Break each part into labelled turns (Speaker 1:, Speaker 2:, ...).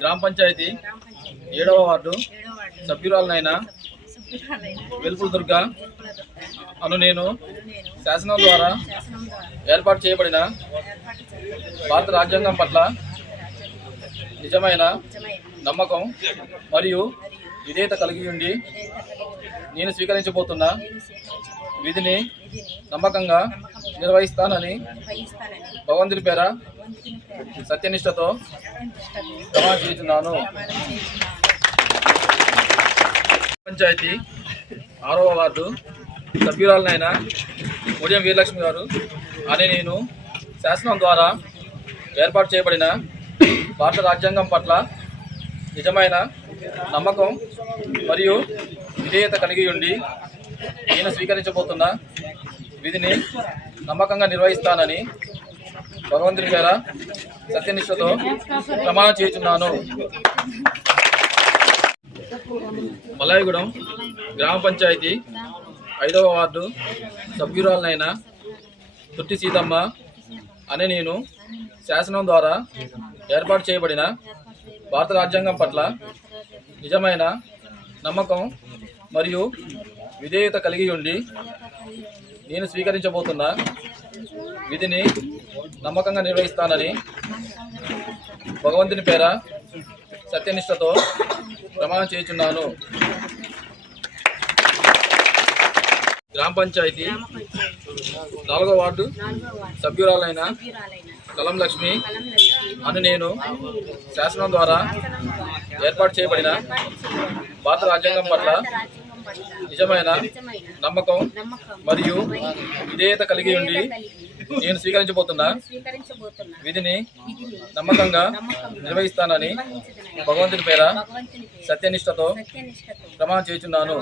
Speaker 1: గ్రామ పంచాయతీ ఏడవ వార్డు. సభ్యురాలనైనా వెలుపుల దుర్గ అను నేను శాసనం ద్వారా ఏర్పాటు చేయబడిన భారత రాజ్యాంగం పట్ల నిజమైన నమ్మకం మరియు విధేయత కలిగి ఉండి నేను స్వీకరించబోతున్న విధిని నమ్మకంగా నిర్వహిస్తానని భగవంతుని పేర సత్యనిష్టతో ప్రమాణ చేస్తున్నాను పంచాయతీ ఆరవ వార్డు సభ్యురాలనైన ఉదయం వీరలక్ష్మి గారు అని నేను శాసనం ద్వారా ఏర్పాటు చేయబడిన భారత రాజ్యాంగం పట్ల నిజమైన నమ్మకం మరియు విధేయత కలిగి ఉండి నేను స్వీకరించబోతున్న విధిని నమ్మకంగా నిర్వహిస్తానని భగవంతుని పేర సత్యనిష్టతో ప్రమాణం చేస్తున్నాను మలాయగూడెం గ్రామ పంచాయతీ ఐదవ వార్డు సభ్యురాలనైన తుట్టి సీతమ్మ అనే నేను శాసనం ద్వారా ఏర్పాటు చేయబడిన భారత రాజ్యాంగం పట్ల నిజమైన నమ్మకం మరియు విధేయత కలిగి ఉండి నేను స్వీకరించబోతున్న విధిని నమ్మకంగా నిర్వహిస్తానని భగవంతుని పేర సత్యనిష్టతో ప్రమాణం చేయుచున్నాను. గ్రామ పంచాయతీ నాలుగో వార్డు సభ్యురాలైన కలం లక్ష్మి అని నేను శాసనం ద్వారా ఏర్పాటు చేయబడిన భారత రాజ్యాంగం పట్ల నిజమైన? నమ్మకం? మరియు విధేయత కలిగి ఉండి నేను స్వీకరించబోతున్న? విధిని నమ్మకంగా నిర్వహిస్తానని భగవంతుని పేర సత్యనిష్టతో ప్రమాణం
Speaker 2: చేస్తున్నాను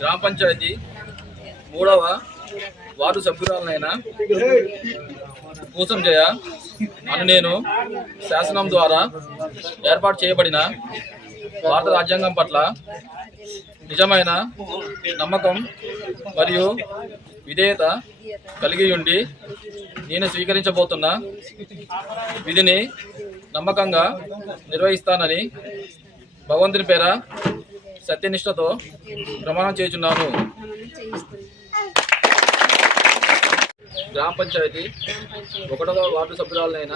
Speaker 1: గ్రామ పంచాయతీ మూడవ వార్డు సభ్యురాలనైన కూసం జయ అని నేను శాసనం ద్వారా ఏర్పాటు చేయబడిన భారత రాజ్యాంగం పట్ల నిజమైన నమ్మకం మరియు విధేయత కలిగి ఉండి నేను స్వీకరించబోతున్న విధిని నమ్మకంగా నిర్వహిస్తానని భగవంతుని పేర సత్యనిష్టతో ప్రమాణం
Speaker 2: చేస్తున్నాను
Speaker 1: గ్రామ పంచాయతీ
Speaker 2: గ్రామ పంచాయతీ
Speaker 1: ఒకటవ వార్డు సభ్యురాలైన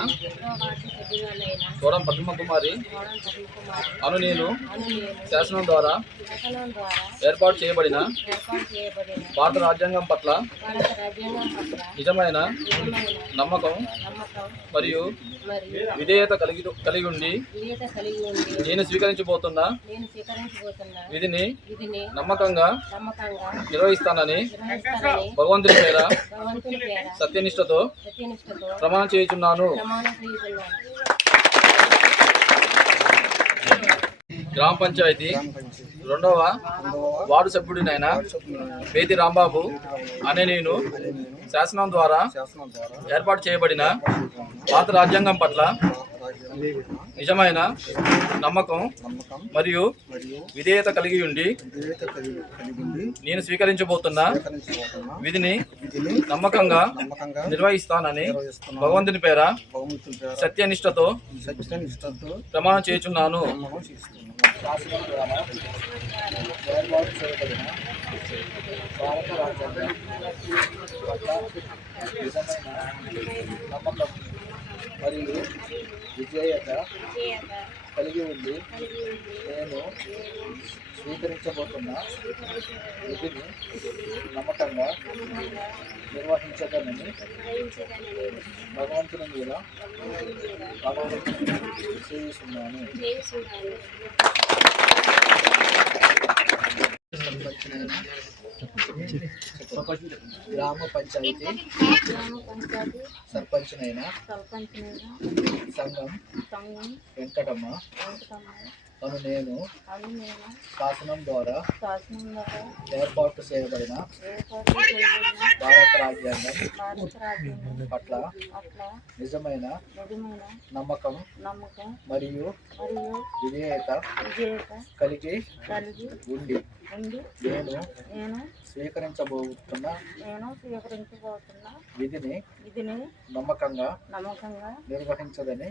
Speaker 1: గౌరవం పద్మ కుమారి
Speaker 2: కోడం
Speaker 1: అను నేను శాసనం ద్వారా ఏర్పాటు చేయబడిన భారత రాజ్యాంగం పట్ల నిజమైన నమ్మకం మరియు విధేయత కలిగి కలిగి ఉండి నేను స్వీకరించబోతున్న
Speaker 2: నేను స్వీకరించబోతున్న
Speaker 1: విధిని నమ్మకంగా నిర్వహిస్తానని భగవంతుని పేర సత్యనిష్టతో ప్రమాణం చేయుచున్నాను
Speaker 2: ప్రమాణం చేయుతున్నాను
Speaker 1: గ్రామ పంచాయతీ. రెండవ వార్డు సభ్యుడినైన పేతి రాంబాబు అనే నేను శాసనం ద్వారా
Speaker 3: శాసనం ద్వారా
Speaker 1: ఏర్పాటు చేయబడిన భారత రాజ్యాంగం పట్ల నిజమైన నమ్మకం
Speaker 3: నమ్మకం
Speaker 1: మరియు
Speaker 3: మరియు
Speaker 1: విధేయత కలిగి ఉండి నేను స్వీకరించబోతున్న విధిని నమ్మకంగా నిర్వహిస్తానని భగవంతుని పేర సత్యనిష్టతో
Speaker 3: సత్య నిష్టతో
Speaker 1: ప్రమాణం
Speaker 3: చేస్తున్నాను. నమ్మకం మరియు విజేయత కలిగి ఉండి నేను స్వీకరించబోతున్న విధిని నమ్మకంగా నిర్వహించగలని. భగవంతుని మీద ప్రమాణం చేస్తున్నాను. గ్రామ పంచాయతీ
Speaker 2: గ్రామ పంచాయతీ
Speaker 3: సర్పంచ్నైన
Speaker 2: సర్పంచ్
Speaker 3: సంఘం
Speaker 2: సంఘం
Speaker 3: వెంకటమ్మ
Speaker 2: వెంకటమ్మ
Speaker 3: అను నేను శాసనం ద్వారా ఏర్పాటు చేయబడిన భారత రాజ్యాంగం పట్ల నిజమైన నమ్మకం
Speaker 4: నమ్మకం
Speaker 3: మరియు విధేయత కలిగి ఉండి నేను
Speaker 4: నేను
Speaker 3: స్వీకరించబోతున్న
Speaker 4: నేను స్వీకరించబోతున్న
Speaker 3: విధిని నమ్మకంగా
Speaker 4: నమ్మకంగా
Speaker 3: నిర్వహించదని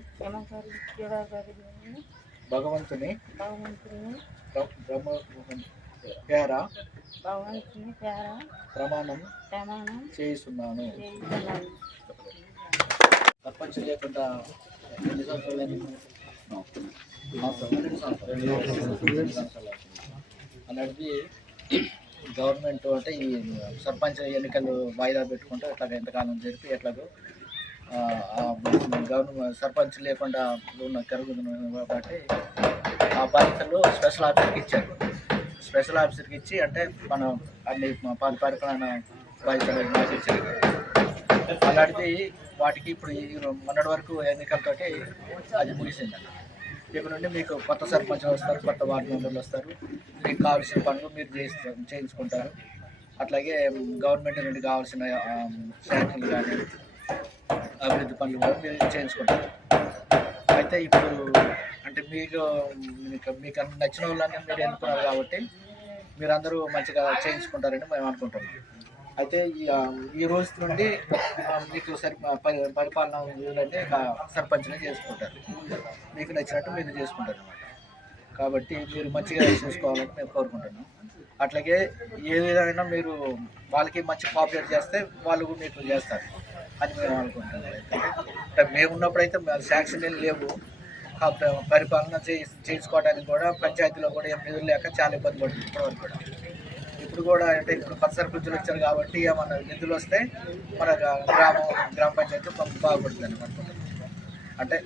Speaker 3: భగవంతుని.
Speaker 4: భగవంతుని.
Speaker 3: ప్ర- బ్రహ్మ పేర
Speaker 4: భగవంతుని పేర
Speaker 3: ప్రమాణం
Speaker 4: ప్రమాణం
Speaker 3: చేయిస్తున్నాను. సర్పంచ్ లేకుండా ఎన్ని సంవత్సరాలు. అలాంటిది గవర్నమెంట్ అంటే ఈ సర్పంచ్ ఎన్నికలు వాయిదా పెట్టుకుంటూ ఇట్లా ఎంతకాలం జరిపి ఎట్లాగో గవర్నమెంట్ సర్పంచ్ లేకుండా ఉన్న కరుగుతున్న కాబట్టి ఆ బాధ్యతలు స్పెషల్ ఆఫీసర్కి ఇచ్చారు. స్పెషల్ ఆఫీసర్కి ఇచ్చి అంటే మనం అన్ని పది పరిపాలన బాధ్యతలు నాకు ఇచ్చారు. అలాంటిది వాటికి ఇప్పుడు ఈ మొన్నటి వరకు ఎన్నికలతోటి అది ముగిసింది. ఇప్పటి నుండి మీకు కొత్త సర్పంచ్లు వస్తారు కొత్త వార్డు మెంబర్లు వస్తారు. మీకు కావాల్సిన పనులు మీరు చేయిస్తారు చేయించుకుంటారు. అట్లాగే గవర్నమెంట్ నుండి కావాల్సిన శాంక్షన్లు కానీ అభివృద్ధి పనులు కూడా మీరు చేయించుకుంటారు. అయితే ఇప్పుడు అంటే మీకు మీకు మీకు నచ్చిన వాళ్ళని మీరు ఎన్నుకున్నారు కాబట్టి మీరందరూ మంచిగా చేయించుకుంటారని మేము అనుకుంటున్నాం. అయితే ఈ ఈ రోజు నుండి మీకు సరి పరి పరిపాలన అంటే సర్పంచ్నే చేసుకుంటారు. మీకు నచ్చినట్టు మీరు చేసుకుంటారు అనమాట కాబట్టి మీరు మంచిగా చూసుకోవాలని మేము కోరుకుంటున్నాం. అట్లాగే ఏదైనా మీరు వాళ్ళకి మంచి కోఆపరేట్ చేస్తే వాళ్ళు కూడా మీకు చేస్తారు. అని మేము అనుకుంటున్నాం మేము ఉన్నప్పుడైతే శాంక్షన్ ఏం లేవు. పరిపాలన చేయించుకోవడానికి కూడా పంచాయతీలో కూడా ఏం నిధులు లేక చాలా ఇబ్బంది పడుతుంది ఇప్పటివరకు కూడా. ఇప్పుడు కూడా అంటే ఇప్పుడు కొత్త సర్పంచులు వచ్చారు కాబట్టి ఏమన్నా నిధులు వస్తే మన గ్రామం గ్రామ పంచాయతీ బాగుపడుతుంది అని అనుకుంటున్నాం అంటే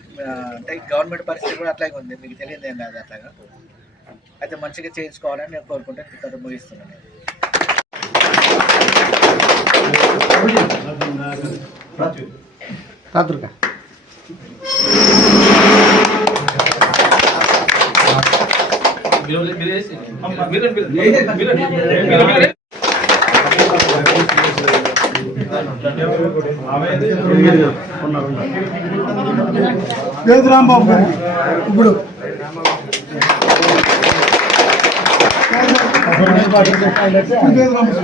Speaker 3: అంటే గవర్నమెంట్ పరిస్థితి కూడా అట్లాగే ఉంది. మీకు తెలియదు ఏం లేదు అట్లాగా. అయితే మంచిగా చేయించుకోవాలని నేను కోరుకుంటే ఇక్కడ ముగిస్తున్నాను.
Speaker 5: మీరు
Speaker 6: లేదు రాంబాబు గారు. ఇప్పుడు. లేదు రాంబాబు.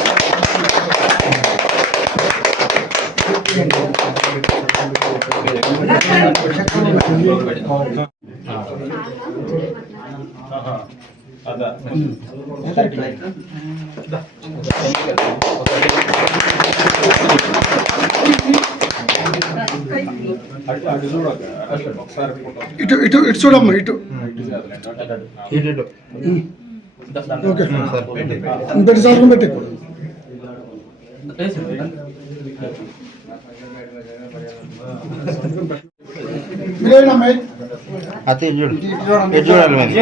Speaker 6: ఇటు ఇటు ఇటు చూడమ్మా ఇటు. ఓకే. పెట్టి సంవత్సరం పెట్టి. మీరేనమ్మా
Speaker 7: అతే చూడు ఎటు చూడాలి మరి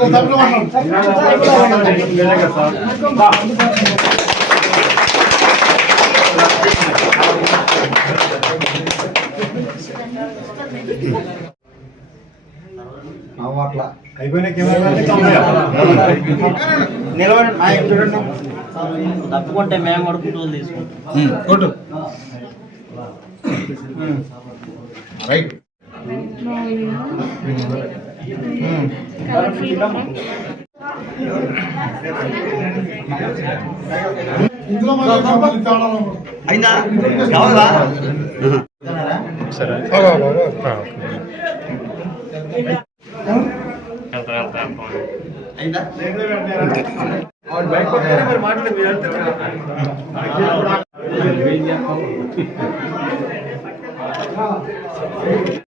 Speaker 7: తప్పకుంటే నిలబడండి చూడండి
Speaker 8: తప్పుకుంటే మేము కూడా తీసుకుంటాం
Speaker 6: రైట్
Speaker 7: అయిందా? కావాలా?
Speaker 6: సరే.
Speaker 7: అయిందా?
Speaker 5: ఇది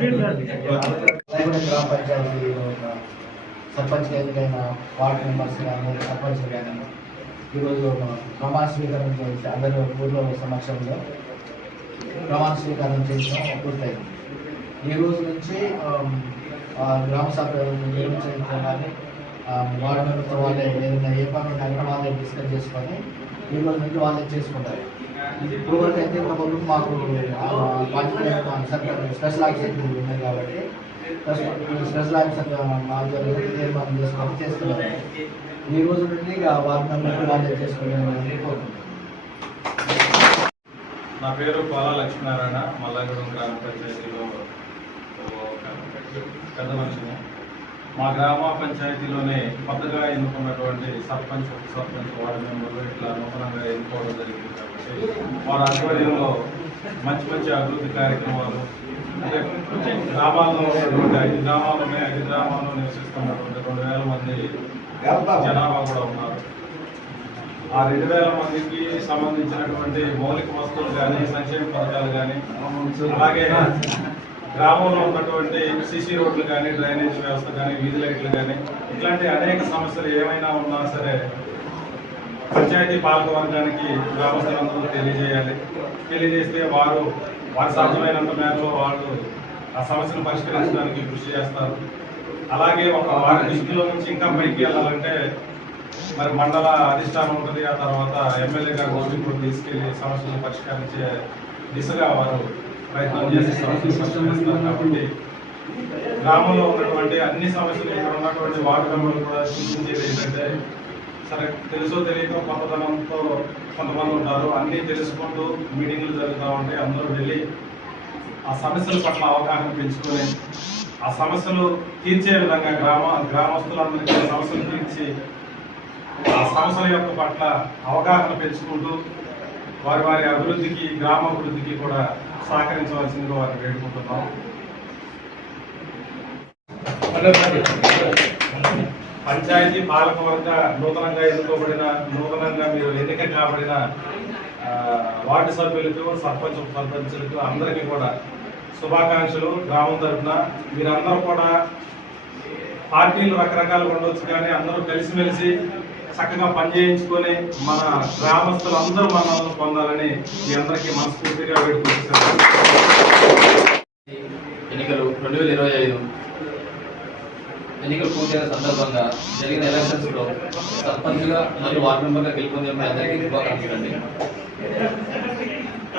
Speaker 3: గ్రామ పంచాయతీలో ఉన్న సర్పంచ్ ఎన్నికైన వార్డు మెంబర్స్ కానీ సర్పంచ్ కానీ ఈరోజు ప్రమాణ స్వీకారం చేసి అందరూ ఊర్లో సమక్షంలో ప్రమాణ స్వీకారం చేయడం పూర్తయింది ఈ రోజు నుంచి గ్రామ సభ నిర్మించడం కానీ వార్డు మెంబర్స్ వాళ్ళే ఏదైనా ఏ పనులు ఉన్నా వాళ్ళే డిస్కస్ చేసుకొని ఈ రోజు నుంచి వాళ్ళే చేసుకుంటారు. ఇప్పుడు వరకు అయితే ప్రభుత్వం మాకు స్పెషల్ ఆఫీసర్ ఉన్నాయి కాబట్టి స్పెషల్- స్పెషల్ ఆఫీసర్ ఆధ్వర్యంలో తీర్మానం చేసుకొని చేస్తున్నారు ఈ రోజు నుండి వార్డు మెంబర్లు వాళ్ళే చేసుకోవాలని
Speaker 5: నా పేరు పాలా లక్ష్మీనారాయణ మల్లాగూడెం గ్రామ పంచాయతీలో పెద్ద మనిషిని. మా గ్రామ పంచాయతీలోనే కొత్తగా ఎన్నుకున్నటువంటి సర్పంచ్ ఉప సర్పంచ్ వార్డు మెంబర్లు ఇట్లా నూతనంగా ఎన్నుకోవడం జరిగింది కాబట్టి వారి ఆధ్వర్యంలో మంచి మంచి అభివృద్ధి కార్యక్రమాలు అంటే గ్రామాల్లో ఉన్నటువంటి ఐదు గ్రామాల్లోనే ఐదు గ్రామాల్లో నివసిస్తున్నటువంటి రెండు వేల మంది జనాభా కూడా ఉన్నారు. ఆ రెండు వేల మందికి సంబంధించినటువంటి మౌలిక వస్తువులు కానీ సంక్షేమ పథకాలు కానీ అలాగే గ్రామంలో ఉన్నటువంటి సిసి రోడ్లు కానీ డ్రైనేజ్ వ్యవస్థ కానీ వీధి లైట్లు కానీ ఇట్లాంటి అనేక సమస్యలు ఏమైనా ఉన్నా సరే పంచాయతీ పాలక వర్గానికి గ్రామస్తులందరూ తెలియజేయాలి. తెలియజేస్తే వారు వారి సాధ్యమైనంత మేరలో వాళ్ళు ఆ సమస్యను పరిష్కరించడానికి కృషి చేస్తారు. అలాగే ఒక వారి దృష్టిలో నుంచి ఇంకా పైకి వెళ్ళాలంటే మరి మండల అధిష్టానం ఉంటుంది ఆ తర్వాత ఎమ్మెల్యే గారు దృష్టికి తీసుకెళ్ళి సమస్యలను పరిష్కరించే దిశగా వారు ప్రయత్నం చేసి సమస్యలు పరిష్కరిస్తారు కాబట్టి గ్రామంలో ఉన్నటువంటి అన్ని సమస్యలు ఇక్కడ ఉన్నటువంటి వార్డు మెంబర్లు కూడా సూచించేది ఏంటంటే సరే తెలుసో తెలియక కొత్తదనంతో కొంతమంది ఉంటారు. అన్నీ తెలుసుకుంటూ మీటింగ్లు జరుగుతూ ఉంటాయి. అందరూ వెళ్ళి ఆ సమస్యల పట్ల అవగాహన పెంచుకొని ఆ సమస్యలు తీర్చే విధంగా గ్రామ గ్రామస్తులందరికీ సమస్యలు తీర్చి ఆ సమస్యల యొక్క పట్ల అవగాహన పెంచుకుంటూ వారి వారి అభివృద్ధికి గ్రామ అభివృద్ధికి కూడా సహకరించవలసిందిగా వారిని వేడుకుంటున్నాం. పంచాయతీ పాలకవర్గ నూతనంగా ఎన్నుకోబడిన నూతనంగా మీరు ఎన్నిక కాబడిన వార్డు సభ్యులకు సర్పంచ్ ఉప సర్పంచులకు అందరికీ కూడా శుభాకాంక్షలు గ్రామం తరఫున మీరందరూ కూడా పార్టీలు రకరకాలు ఉండొచ్చు కానీ అందరూ కలిసిమెలిసి చక్కగా పనిచేయించుకొని మన గ్రామస్తులందరూ మనల్ని పొందాలని మీ అందరికీ మనస్ఫూర్తిగా వేడుకుంటున్నాను.
Speaker 1: ఎన్నికలు రెండు వేల ఇరవై ఐదు. ఎన్నికలు పూర్తయిన సందర్భంగా జరిగిన ఎలక్షన్స్లో సర్పంచ్గా మరియు వార్డు మెంబర్గా గెలుపొందే మీ అందరికీ శుభాకాంక్షలండి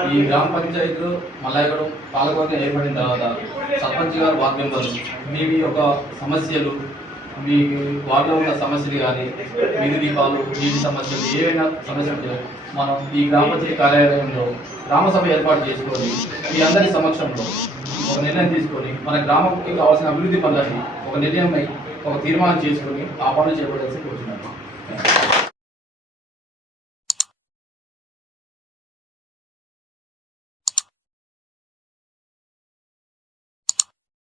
Speaker 1: ఈ గ్రామ పంచాయతీలో మల్లాయగూడెం పాలకవర్గం ఏర్పడిన తర్వాత సర్పంచ్ గారు వార్డు మెంబర్లు మీ మీ యొక్క సమస్యలు మీ వార్డులో ఉన్న సమస్యలు కానీ వీధి దీపాలు నీటి సమస్యలు ఏవైనా సమస్యలు ఉంటే మనం ఈ గ్రామ పంచాయతీ కార్యాలయంలో గ్రామసభ ఏర్పాటు చేసుకొని మీ అందరి సమక్షంలో ఒక నిర్ణయం తీసుకొని మన గ్రామంకి కావాల్సిన అభివృద్ధి పనులని ఒక నిర్ణయం ఒక తీర్మానం చేసుకొని ఆ పనులు చేపట్టాల్సి కోరుతున్నాను.